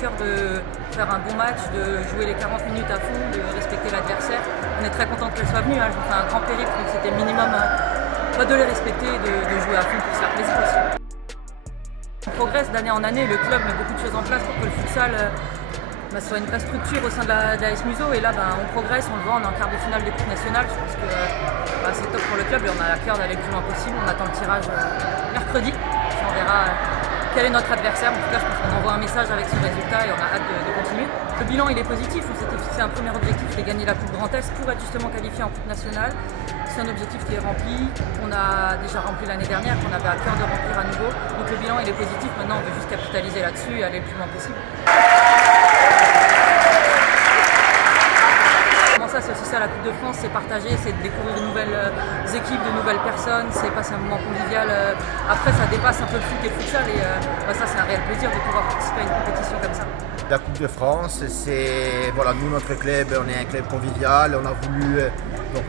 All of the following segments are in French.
cœur de faire un bon match, de jouer les 40 minutes à fond, de respecter l'adversaire. On est très content qu'elle soit venue, hein. Ils ont fait un grand périple, donc c'était minimum de les respecter et de jouer à fond pour se faire plaisir aussi. On progresse d'année en année, le club met beaucoup de choses en place pour que le futsal soit une vraie structure au sein de la AS Museau. Et là, on progresse, on le voit, on est en quart de finale des coupes nationales. Je pense que c'est top pour le club et on a à cœur d'aller le plus loin possible. On attend le tirage mercredi, puis on verra quel est notre adversaire. En tout cas, je pense qu'on envoie un message avec ce résultat et on a hâte de continuer. Le bilan, il est positif. On s'était fixé un premier objectif, c'est gagner la Coupe Grand Est pour être justement qualifié en Coupe nationale. C'est un objectif qui est rempli, qu'on a déjà rempli l'année dernière, qu'on avait à cœur de remplir à nouveau. Donc le bilan, il est positif. Maintenant, on veut juste capitaliser là-dessus et aller le plus loin possible. C'est aussi ça la Coupe de France, c'est partager, c'est de découvrir de nouvelles équipes, de nouvelles personnes, c'est passer un moment convivial. Après ça dépasse un peu le foot et le futsal et ça c'est un réel plaisir de pouvoir participer à une compétition comme ça. La Coupe de France, c'est nous notre club, on est un club convivial, on a voulu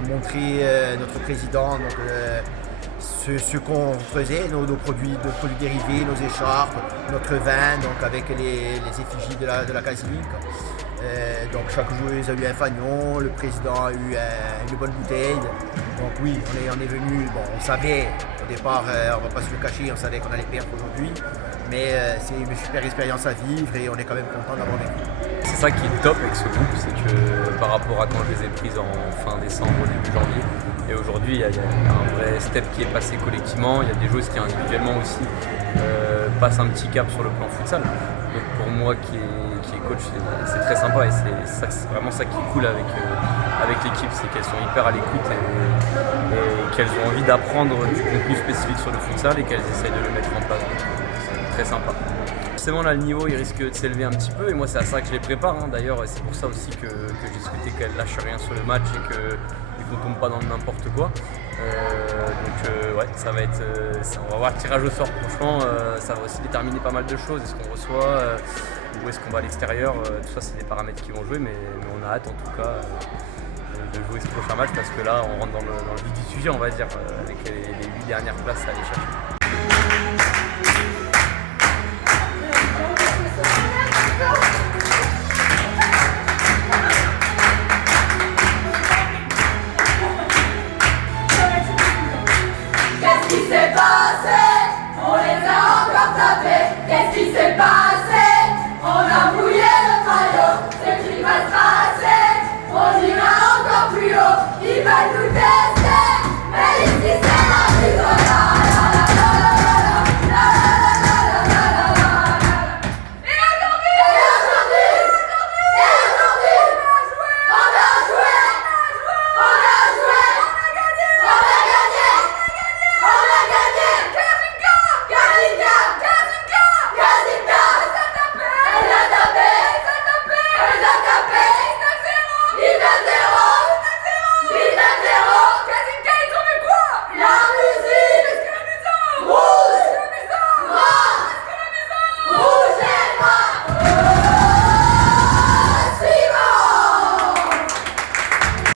montrer notre président ce qu'on faisait, nos produits dérivés, nos écharpes, notre vin, donc avec les effigies de la Casilink. Donc chaque joueuse a eu un fanion, le président a eu une bonne bouteille. Donc oui, on est venu, on savait au départ, on va pas se le cacher, on savait qu'on allait perdre aujourd'hui. Mais c'est une super expérience à vivre et on est quand même content d'avoir vécu. C'est ça qui est top avec ce groupe, c'est que par rapport à quand je les ai prises en fin décembre, début janvier, et aujourd'hui il y a un vrai step qui est passé collectivement, il y a des joueuses qui individuellement aussi passent un petit cap sur le plan futsal. Donc pour moi qui est coach, c'est très sympa et c'est vraiment ça qui est cool avec l'équipe, c'est qu'elles sont hyper à l'écoute et qu'elles ont envie d'apprendre du contenu spécifique sur le futsal et qu'elles essayent de le mettre en place. Donc, c'est très sympa. Forcément là le niveau il risque de s'élever un petit peu et moi c'est à ça que je les prépare. D'ailleurs c'est pour ça aussi que j'ai souhaité qu'elles lâchent rien sur le match et qu'on tombe pas dans n'importe quoi. Ouais, ça va être, on va voir le tirage au sort. Franchement, ça va aussi déterminer pas mal de choses. Est-ce qu'on reçoit, où est-ce qu'on va à l'extérieur, tout ça c'est des paramètres qui vont jouer, mais on a hâte en tout cas de jouer ce prochain match parce que là on rentre dans le vif du sujet, on va dire, avec les 8 dernières places à aller chercher. Qu'est-ce qui s'est passé? On les a encore tapés. Qu'est-ce qui s'est passé?